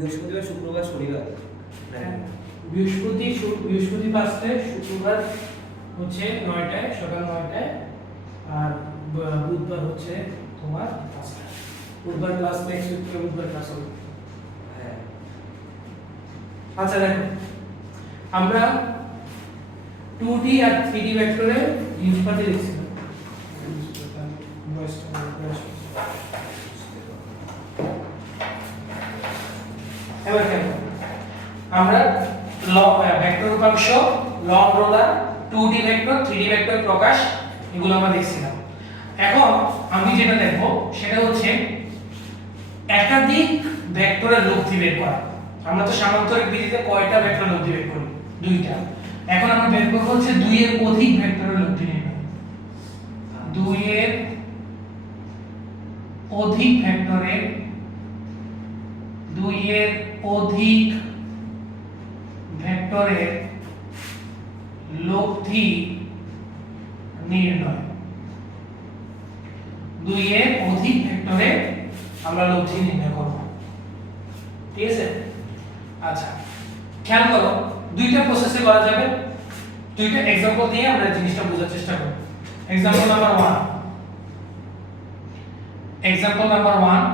বৃহস্পতিবার শুক্রবার শনিবার হ্যাঁ, বৃহস্পতি 5টায়, শুক্রবার হচ্ছে 9টায়, সকাল 9টায়, আর বুধবার হচ্ছে তোমার 5টায়। বুধবার ক্লাস নেক্সট উইক বুধবার ক্লাস হবে। হ্যাঁ আচ্ছা দেখো, আমরা 2D আর 3D ভেক্টরে ইউনিটপাতি লিখছিলাম। এবার দেখো, আমরা ভেক্টর উপাংশ, লং রোলার, 2D ভেক্টর, 3D ভেক্টর প্রকাশ এগুলো আমরা দেখছিলাম। এখন আমি যেটা দেখব সেটা হচ্ছে একাধিক ভেক্টরের লব্ধি বের করা। আমরা তো সামান্তরিক বিধিতে কয়টা ভেক্টর লব্ধি বের করি? দুইটা। এখন আমরা বের করব হচ্ছে 2 এর অধিক ভেক্টরের লব্ধি নির্ণয়। 2 এর অধিক ভেক্টরের 2 এর অধিক ভেক্টরের লব্ধি নির্ণয়। 2 এর অধিক ভেক্টরের আমরা লব্ধি নির্ণয় করব। ঠিক আছে? আচ্ছা, খেয়াল করো, দুইটা প্রসেসে করা যাবে। দুইটা एग्जांपल দিয়ে আমরা জিনিসটা বোঝার চেষ্টা করব। एग्जांपल নাম্বার 1, एग्जांपल নাম্বার 1,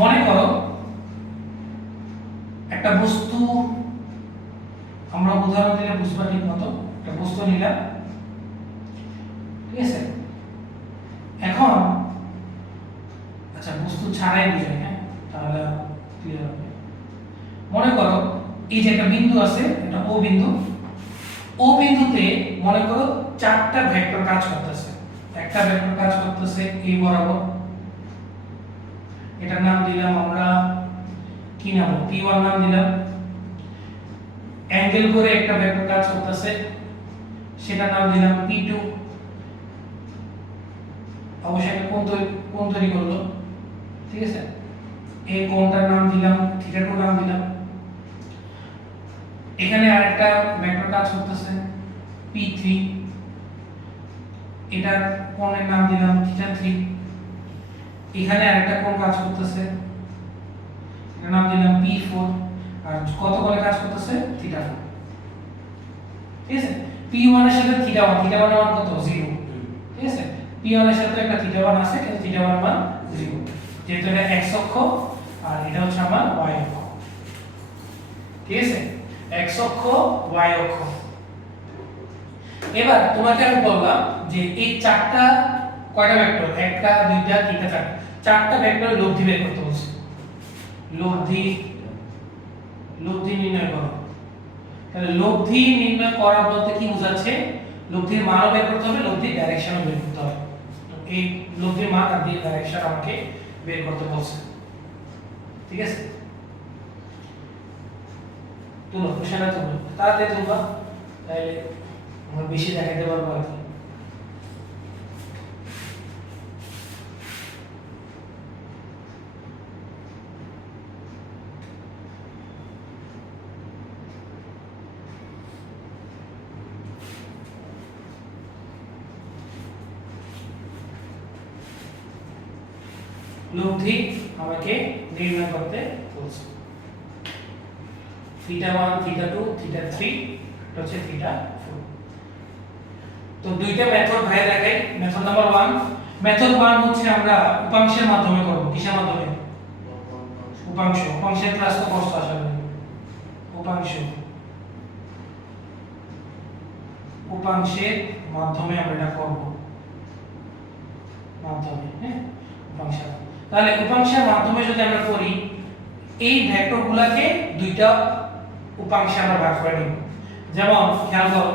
মনে করো একটা বস্তু, আমরা উদাহরণ দিলে বুঝবা ঠিক মতো। একটা বস্তু নিলাম, ঠিক আছে? এখন আচ্ছা, বস্তু ছাড়াই বুঝাই, হ্যাঁ, তাহলে ক্লিয়ার হবে। মনে করো এই যে একটা বিন্দু আছে, এটা ও বিন্দু। ও বিন্দুতে মনে করো 4টা ভেক্টর কাজ করতেছে। একটা ভেক্টর কাজ করতেছে এই বরাবর, এটার নাম দিলাম আমরা কি নাম, p1 নাম দিলাম। অ্যাঙ্গেল করে একটা ভেক্টর কাজ করতেছে, সেটার নাম দিলাম p2। অবশ্যই একটা কোণ তৈরি করলো, ঠিক আছে? এই কোণটার নাম দিলাম থিটা2 নাম দিলাম। এখানে আরেকটা ভেক্টর কাজ করতেছে p3, এটার কোণের নাম দিলাম থিটা3। এখানে আরেকটা কোণ কাজ করতেছে, এটার নাম দিলাম p4। আর কত কোণে কাজ করতেছে? থিটা4। ঠিক আছে? p1 এর সাথে থিটা1, থিটা1 এর মান কত? 0। ঠিক আছে? p1 এর সাথে একটা থিটা1 আছে, কিন্তু থিটা1 এর মান 0, যেহেতু এটা x অক্ষ আর এটা হচ্ছে আমার y অক্ষ। ঠিক আছে? x অক্ষ y অক্ষ। এবার তোমাকে আমি বললাম যে এই চারটা কয়টা ভেক্টর, একটা দুইটা তিনটা চারটা, চারটা ভেক্টরের লব্ধি বের করতে বলছে। লব্ধি নির্ণয় করো। তাহলে লব্ধি নির্ণয় করা বলতে কি বোঝাচ্ছে? লব্ধির মানও বের করতে হবে, লব্ধির ডাইরেকশনও বের করতে হবে। তো এই লব্ধির মান আর ডাইরেকশন আমাকে বের করতে বলছে। ঠিক আছে? তুলো প্রশ্নটা তুলো, তাড়াতাড়ি তুলবা, তাহলে আমরা বেশি দেখাইতে পারবো আর কি। লব্ধি আমাকে নির্ণয় করতে বলছে। থিটা1, থিটা2, থিটা3, এটা হচ্ছে থিটা4। তো দুইটা মেথড ভাই দেখাই। মেথড নাম্বার 1, মেথড 1 হচ্ছে আমরা উপাংশের মাধ্যমে করব। কিসের মাধ্যমে? উপাংশের ক্লাস তো কষ্ট আসলে। উপাংশের মাধ্যমে আমরা এটা করব। হ্যাঁ, উপাংশের। তাহলে উপাংশের মাধ্যমে যদি আমরা করি, এই ভেক্টরগুলোকে দুইটা উপাংশে আমরা ভাগ করে নিব। যেমন খেয়াল করো,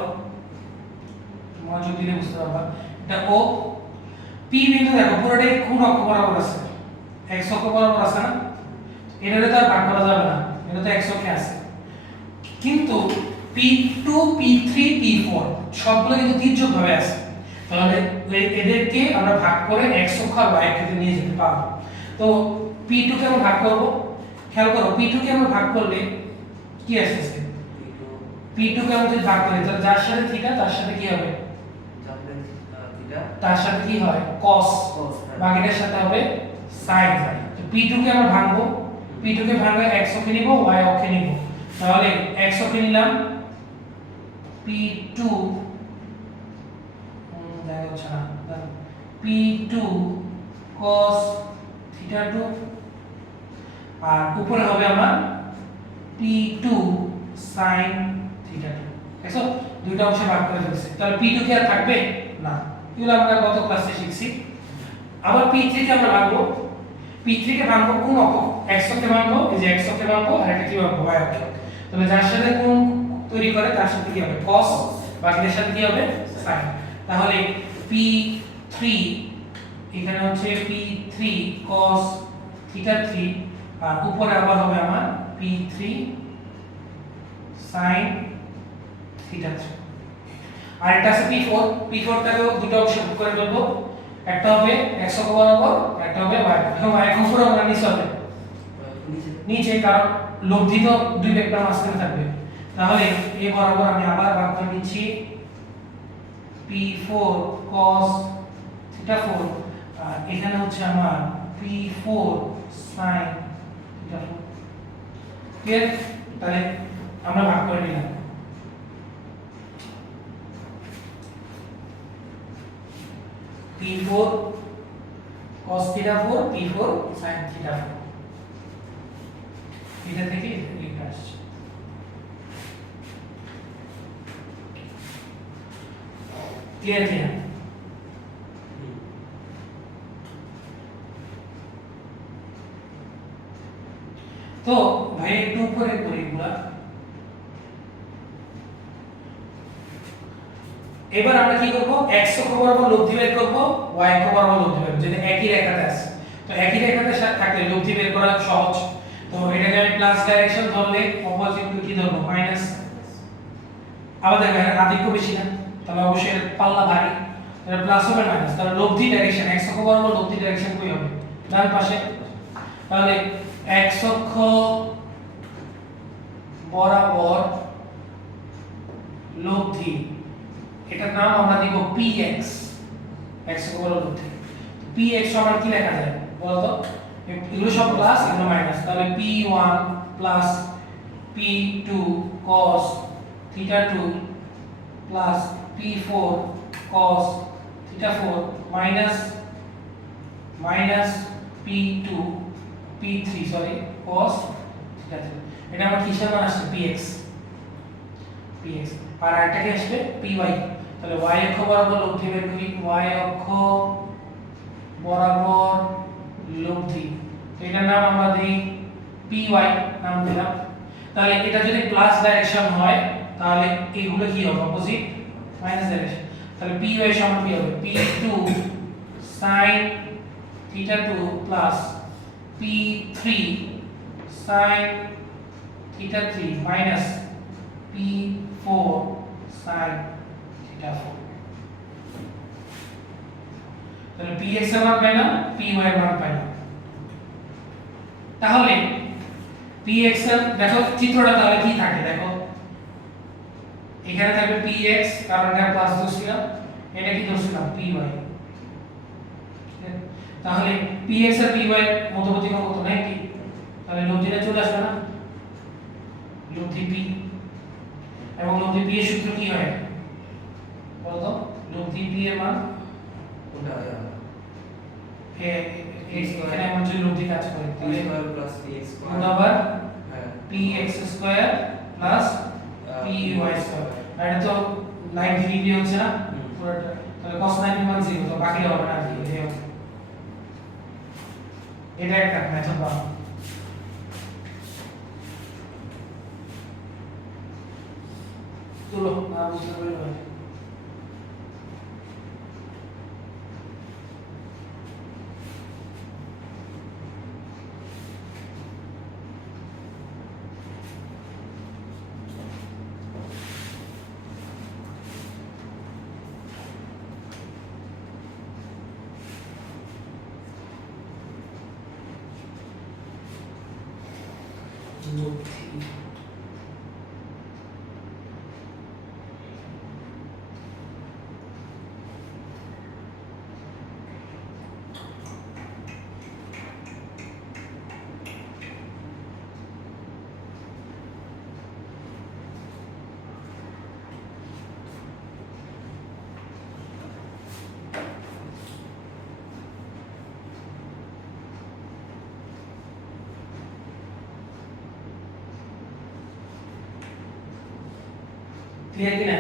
মনোযোগ দিলে বুঝতে পারবা, এটা ও পি বিন্দু, দেখো পুরোটাই কোন অক্ষ বরাবর আছে? x অক্ষ বরাবর আছে না? এটারে তো আর ভাগ করা যাবে না, এটা তো x অক্ষে আছে। কিন্তু p2, p3, p4 সবগুলো কিন্তু তির্যক ভাবে আছে। তাহলে এদেরকে আমরা ভাগ করে x অক্ষ আর y অক্ষে নিয়ে যেতে পারবো। তো p2 কে আমরা ভাগ করব। খেয়াল করো, p2 কে আমরা ভাগ করলে কি আসছে? p2 কে আমরা যদি ভাগ করি, তাহলে যার সাথে থিটা তার সাথে কি হবে? তার সাথে কি হয়? cos। বাকিটার সাথে হবে sin। তো p2 কে আমরা ভাঙবো, p p2 কে ভাঙলে x অক্ষে নিব y অক্ষে নিব তাহলে x অক্ষে নিলাম p2 দেখো ছাড়া p2 cos থিটা 2 আর উপরে হবে আমার p2 sin থিটা 2 দেখো দুইটা অংশে ভাগ করে ফেলছে তাহলে p2 কি আর থাকবে না এগুলো আমরা গত ক্লাসে শিখছি আবার p3 কে আমরা ভাঙবো p3 কে ভাঙবো কোন অক্ষ x অক্ষে ভাঙবো এই যে x অক্ষে ভাঙবো আর এটা কি ভাঙবো y অক্ষে তাহলে যার সাথে কোণ তৈরি করে তার সাথে কি হবে cos বাকিদের সাথে কি হবে sin তাহলে p3 এখানে হচ্ছে p3 cos থিটা 3 আর উপরে আবার হবে আমার p3 sin থিটা 3 আর এটা আছে p4 টাকেও দুটো অংশে ভাগ করে ফেলবো একটা হবে x অক্ষ বরাবর একটা হবে y অক্ষ y অক্ষ বরাবর নিচে হবে নিচে কারণ লব্ধি তো দুই ভেক্টর মাঝখানে থাকবে তাহলে এই বরাবর আমি আবার ভাগ করে নিচ্ছি p4 cos থিটা 4 আর এখানে হচ্ছে আমার p4 sin থিটা 4 ক্লিয়ার তাহলে আমরা ভাগ করে নিলাম p4 cos theta 4 p4 sin theta 4 এটা থেকে লিখে আসছে ক্লিয়ার কিনা তো ভাই একটু উপরে করি এগুলা এবার আমরা কি করব x অক্ষ বরাবর লব্ধি বের করব y অক্ষ বরাবর লব্ধি বের যদি একই রেখাতে আছে তো একই রেখাতে থাকলে লব্ধি বের করা সহজ তো এটাকে আমি প্লাস ডাইরেকশন ধরলে অপোজিট কি ধরব মাইনাস আবার দেখেন আদিক্য বেশি না তাহলে অবশ্যই পাল্লা ভারী এটা প্লাস হবে মাইনাস তাহলে লব্ধি ডাইরেকশন x অক্ষ বরাবর লব্ধি ডাইরেকশন কই হবে ডান পাশে তাহলে x অক্ষ বরাবর লব্ধি এটার নাম আমরা দিব px x অক্ষ বরাবর লব্ধি px সমান কি লেখা যায় বলো তো এগুলো সব প্লাস এগুলো মাইনাস তাহলে p1 plus p2 cos theta 2 plus p4 cos theta 4 minus p2 p3 sorry cos theta 3 এটা আমার কিসের মান আসছে px আর এটা কি আসবে py তাহলে y অক্ষ বরাবর লব্ধি বের করি y অক্ষ বরাবর লব্ধি এটার নাম আমরা দেই py নাম দিলাম তাহলে এটা যদি প্লাস ডাইরেকশন হয় তাহলে এইগুলো কি হবে অপোজিট মাইনাস ডাইরেকশন তাহলে py সমান কি হবে p2 sin theta 2 plus p3 sin theta 3 minus p4 sin theta 4 তাহলে px এর মান পাইলাম py এর মান পাইলাম তাহলে px এর দেখো চিত্রটা তাহলে কি থাকে দেখো এখানে থাকবে px কারণ এটা প্লাস ধরছিলাম এটা কি ধরছিলাম py তাহলে px আর py এর মধ্যবর্তী কোণ কত নাই কি তাহলে লব্ধিটা চলে আসবে না লব্ধি p এবং লব্ধি p এর সূত্র কি হয় বলো তো লব্ধি p এর মান কোনটা হয় এখানে আমরা যদি লব্ধি কাজ করি তাহলে p² প্লাস px স্কয়ার আবার হ্যাঁ px square plus py square আর এটা তো 90 ডিগ্রি হচ্ছে না পুরোটা তাহলে cos 90 মান 0 তো বাকিটা হবে না কি এটা একটা মেথড পাবো চলো না বুঝতে পারলে ক্লিয়ার কি না?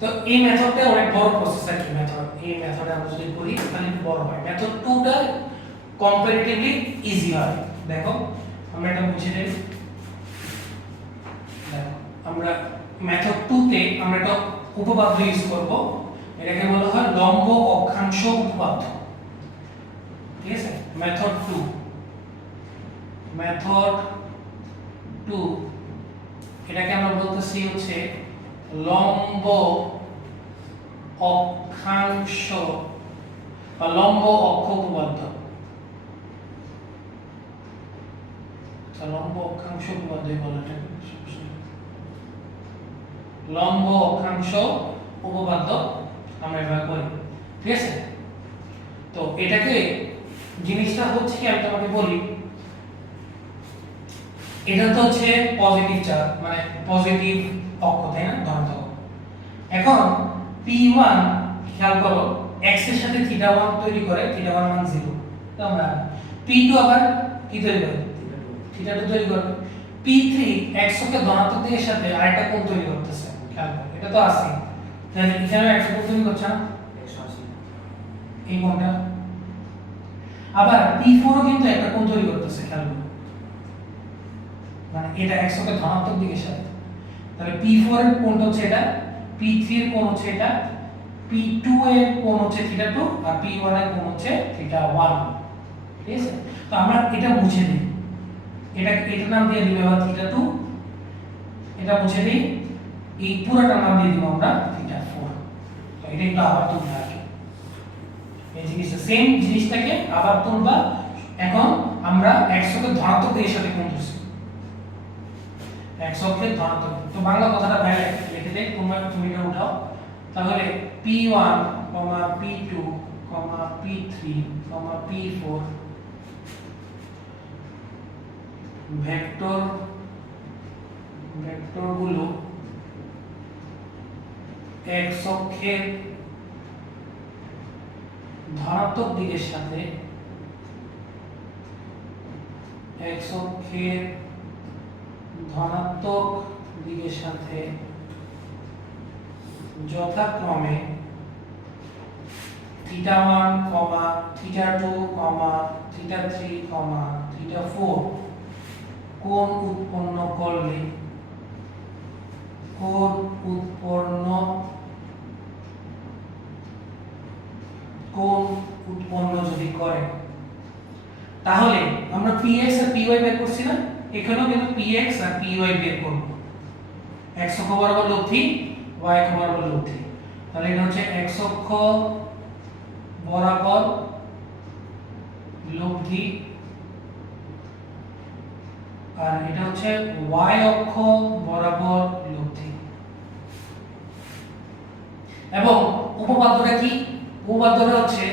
তো এই মেথডটা অনেক বড় প্রসেস আর কি মেথড। এই মেথডে আমরা যদি করি তাহলে একটু বড় হয়। মেথড 2টা কম্পারেটিভলি ইজি হয়। দেখো আমরা এটা বুঝে নেই। দেখো আমরা মেথড 2 তে আমরা একটা উপপাদ্য ইউজ করব। এটাকে বলা হয় লম্ব অক্ষাংশ উপপাদ্য। ঠিক আছে? মেথড 2 এটাকে আমরা বলতেছি হচ্ছে লম্ব অক্ষাংশ বা লম্ব অক্ষ উপপাদ্য। লম্ব অক্ষাংশ উপপাদ্য বলা যায়। লম্ব অক্ষাংশ উপপাদ্য আমরা এবার করি। ঠিক আছে? তো এটাকে জিনিসটা হচ্ছে কি আমি তোমাকে বলি, এটা তো হচ্ছে পজিটিভ চার্জ মানে পজিটিভ অক্ষ, তাই না? ধনাত্মক। এখন P1 খেয়াল করো x এর সাথে θ1 তৈরি করে, θ1 মান 0। তো আমরা P2 আবার কি তৈরি করে? θ2 তৈরি করে। P3 x অক্ষের ধনাত্মক দিকের সাথে আরেকটা কোণ তৈরি করতেছে। খেয়াল করো এটা তো আছে, তাহলে এখানে একটা কোণ তৈরি করছে না? 180 এই কোণটা। আবার P4 ও কিন্তু একটা কোণ তৈরি করতেছে। খেয়াল করো মানে এটা x অক্ষের ধনাত্মক দিকের সাথে, তাহলে P4 এর কোণটা হচ্ছে এটা, P3 এর কোণ হচ্ছে এটা, P2 এর কোণ হচ্ছে θ2 আর P1 এর কোণ হচ্ছে θ1। ঠিক আছে? তো আমরা এটা মুছে দিই, এটা নাম দিয়ে দিব আবার θ2, এটা মুছে দিই, এই পুরোটার নাম দিয়ে দিব আমরা θ4। তো এটা একটু আবার তুলতে হবে, এই জিনিসটা সেম জিনিসটাকে আবার তুলবা। এখন আমরা x অক্ষের ধনাত্মক দিকের সাথে কোণ ধরছি, x অক্ষের ধনাত্মক। তো বাংলা কথাটা বাইরে লিখে দেই, তুমি এটা উঠাও। তাহলে P1, P2, P3, P4 ভেক্টরগুলো x অক্ষের ধনাত্মক দিকের সাথে যথাক্রমে θ1, θ2, θ3, θ4 কোণ উৎপন্ন করলে যদি করে, তাহলে আমরা px আর py বের করছি না? এখানেও কিন্তু px আর py বের করব। x অক্ষ বরাবর লব্ধি, y অক্ষ বরাবর লব্ধি। তাহলে এটা হচ্ছে x অক্ষ বরাবর লব্ধি আর এটা হচ্ছে y অক্ষ বরাবর লব্ধি। এবং উপপাদ্যটা কি? উপপাদ্যটা হচ্ছে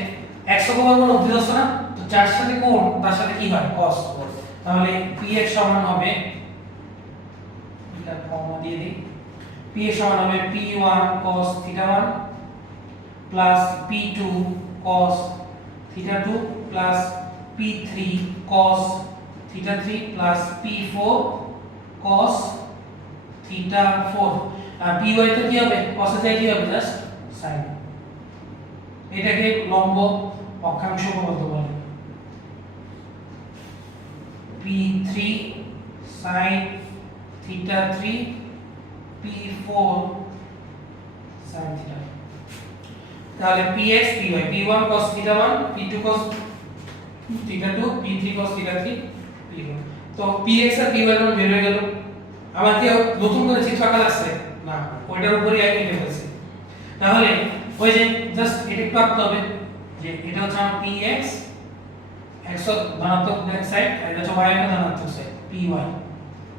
x অক্ষ বরাবর লব্ধি হচ্ছে না, তো যার সাথে কোণ তার সাথে কি হয়? cos। তাহলে px সমান হবে, এটা কমা দিয়ে দিই, px সমান হবে p1 cos θ1 plus p2 cos θ2 plus p3 cos θ3 plus p4 cos θ4। আর py তো কি হবে? cos এর কি হবে? Just sin। এটাকে লম্ব অক্ষাংশ উপপাদ্য বলে। p3 sin θ3 p4 sin θ। তাহলে px py, p1 cos θ1, p2 cos θ2, p3 cos θ3, p4। তো px আর py এর মান বের হয়ে গেল। আমার কি নতুন করে চিত্র আঁকা লাগছে? না, ওইটার উপরই একই ফেলছি। তাহলে ওই যে জাস্ট এটা একটু আঁকতে হবে যে এটা হচ্ছে আমার px, x ধনাত্মক সাইড, আর এটা হচ্ছে y এর ধনাত্মক সাইড py।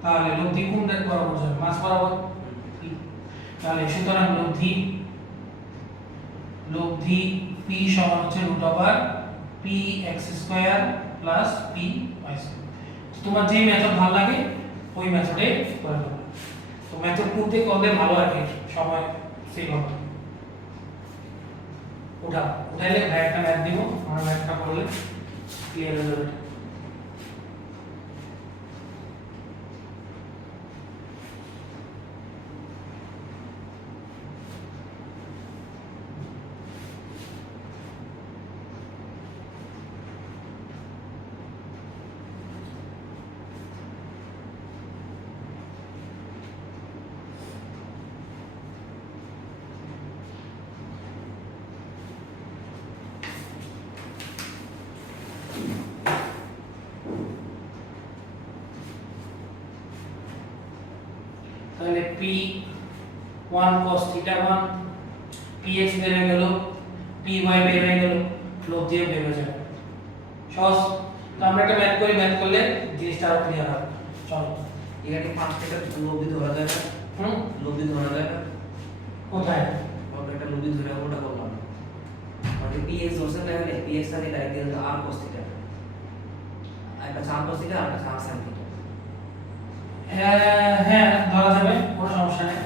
তাহলে লব্ধি কোণ বরাবর যাবে? মাঝ বরাবর p। তাহলে সুতরাং লব্ধি p সমান হচ্ছে √p(x² + p(y²)। তোমার যে মেথড ভালো লাগে ওই মেথডে করে নাও। তো মেথড 2 তে করলে ভালো আর কি, সময় সেভ হবে। উঠাইলে ভাই একটা ম্যাথ দিব, আমরা ম্যাথটা করলে ক্লিয়ার হয়ে যাবে। তাহলে p1 cos থিটা 1 px বের হয়ে গেল, py বের হয়ে গেল, লব দিয়ে বের হয়ে যাবে। সহজ। তো আমরা একটা ম্যাথ করি, ম্যাথ করলে জিনিসটা আরো ক্লিয়ার হবে। চলো এখানে 5 টাকা লব্ধি ধরা যায় না? লব্ধি ধরা যায় না? কোথায়? আমরা একটা লব্ধি ধরে ওটা করলাম। মানে px ধরছে তাহলে px এর ডাইরেক্ট দিয়ে r cos থিটা। আর একটা sin cos থিটা আর একটা sin থিটা। হ্যাঁ ধরা যাবে, কোনো সমস্যা নেই।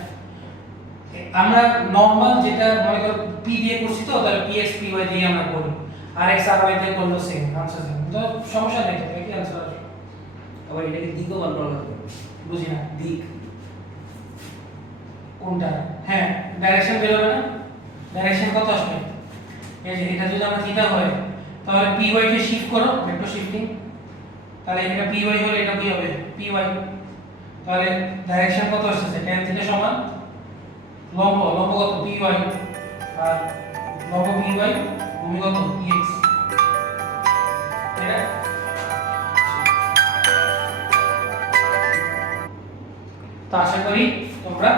আমরা নরমাল যেটা মনে করো p দিয়ে করছি তো, তাহলে px py দিয়ে আমরা করি, আর x আর y দিয়ে করলে সেম আনসার সেম, তো সমস্যা নেই, তো একই আনসার আসবে। আবার এটাকে দিকও বার করা লাগবে। বুঝি না দিক কোনটা? হ্যাঁ ডাইরেকশন বের হবে না, ডাইরেকশন কত আসবে? এই যে এটা যদি আমরা থিটা হয় তাহলে py কে শিফট করো, ভেক্টর শিফটিং, তাহলে এটা py হলে এটা কি হবে? py। তাহলে ডাইরেকশন কত আসছে? tan থিটা সমান লম্ব, লম্ব কত? py, আর লম্ব py ভূমি কত? px। তাই না? তো আশা করি তোমরা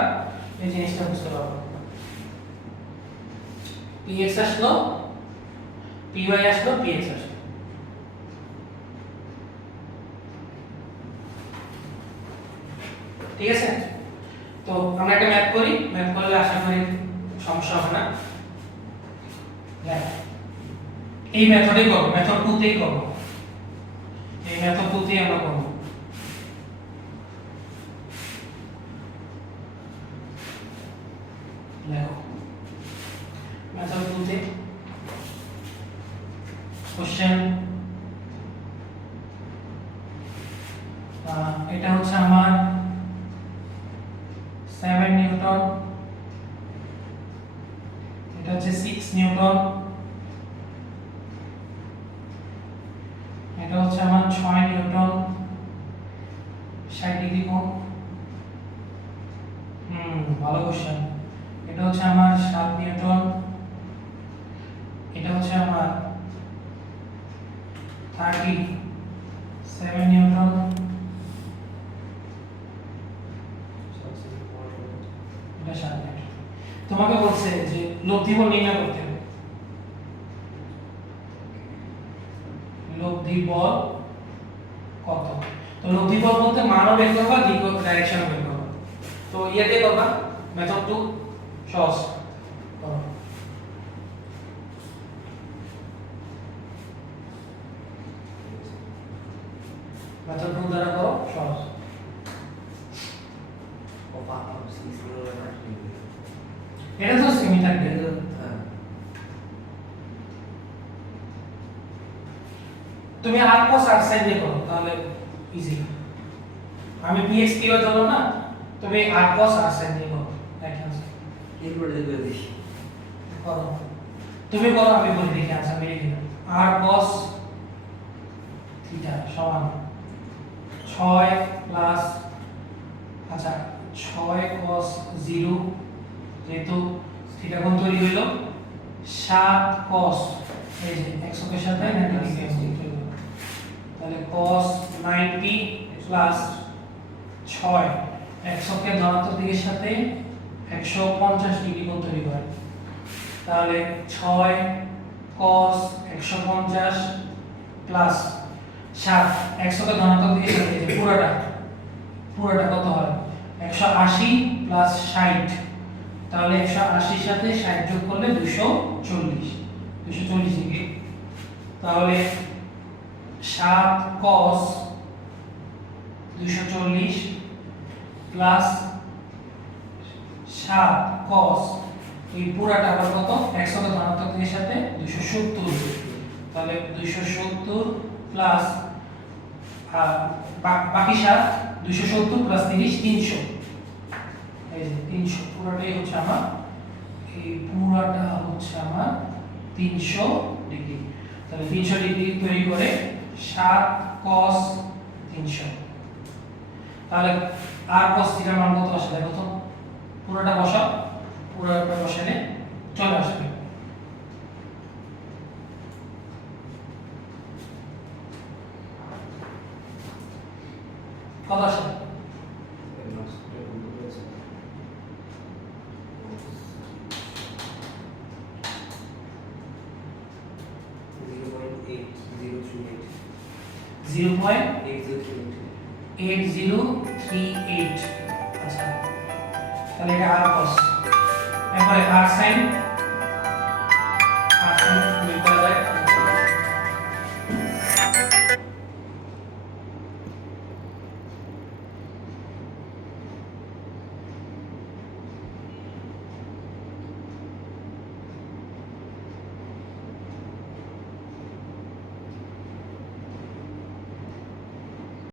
এই জিনিসটা বুঝতে পারবে। px আসলো, py আসলো, px আসলো। ঠিক আছে? তো আমরা একটা ম্যাথ করি, ম্যাথ করলে আশা করি সমস্যা হবে না। দেখ এই মেথডেই করব, মেথড 2 তেই করব, এই মেথড 2 তেই আমরা করব। দেখো মেথড 2 তে কোশ্চেন, এটা হচ্ছে আমার 7 নিউটন, এটা হচ্ছে 6 নিউটন, এটা হচ্ছে আমার 6 নিউটন 60 ডিগ্রি কোণ। ভালো কোশ্চেন। এটা হচ্ছে আমার 7 নিউটন, এটা হচ্ছে আমার 37 নিউটন, এটা 7 নিউটন। তোমাকে বলছে যে লব্ধি বল নির্ণয় করতে হবে। লব্ধি বল কত? তো লব্ধি বল বলতে মানও বের করবা, দিক ডাইরেকশন বের করবা। তো ইয়েতে করবা মেথড 2 সহজ। মেথড 2 দ্বারা করো, সহজ। ওপা 6 কিলো না। এটা তো সেমি থাকবে। হ্যাঁ। তুমি r cos r sin দিয়ে করো তাহলে ইজি। আমি px py ধরো না, তুমি r cos r sin দিয়ে করো, একই আনসার। এই করে দেখবে দেখি। করো তুমি করো, আমি বলি দেখি আনসার মেরে কিনা। r cos থিটা সমান 6 প্লাস, আচ্ছা 6 cos 0, যেহেতু থিটা কোণ তৈরি হইলো, 7 cos, এই যে x অক্ষের সাথে 90 ডিগ্রি তৈরি হলো, তাহলে cos 90 প্লাস 6 x অক্ষের ধনাত্মক দিকের সাথে 150 ডিগ্রি কোণ তৈরি করে, তাহলে 6 cos 150 প্লাস 7 x অক্ষের ধনাত্মক দিকের সাথে এই যে পুরোটা কত হয়? 180 প্লাস 60, তাহলে 180 এর সাথে 60 যোগ করলে 240 ডিগ্রি। তাহলে 7 cos 240 প্লাস 7 cos, এই পুরাটা আবার কত? 100 কে ধনাত্মক দিকের সাথে 270, তাহলে 270 প্লাস বাকি 7 270 প্লাস 30 300, এই যে 300 পুরোটাই হচ্ছে আমার, এই পুরোটা হচ্ছে আমার 300 ডিগ্রি। তাহলে 300 ডিগ্রি তৈরি করে 7 cos 300। তাহলে r cos থিটার মান কত আসে দেখো তো, পুরোটা বসাও, পুরোটা বসালে চলে আসবে। কত আসে? 0.8038। আচ্ছা তাহলে এটা r cos, এরপরে r sin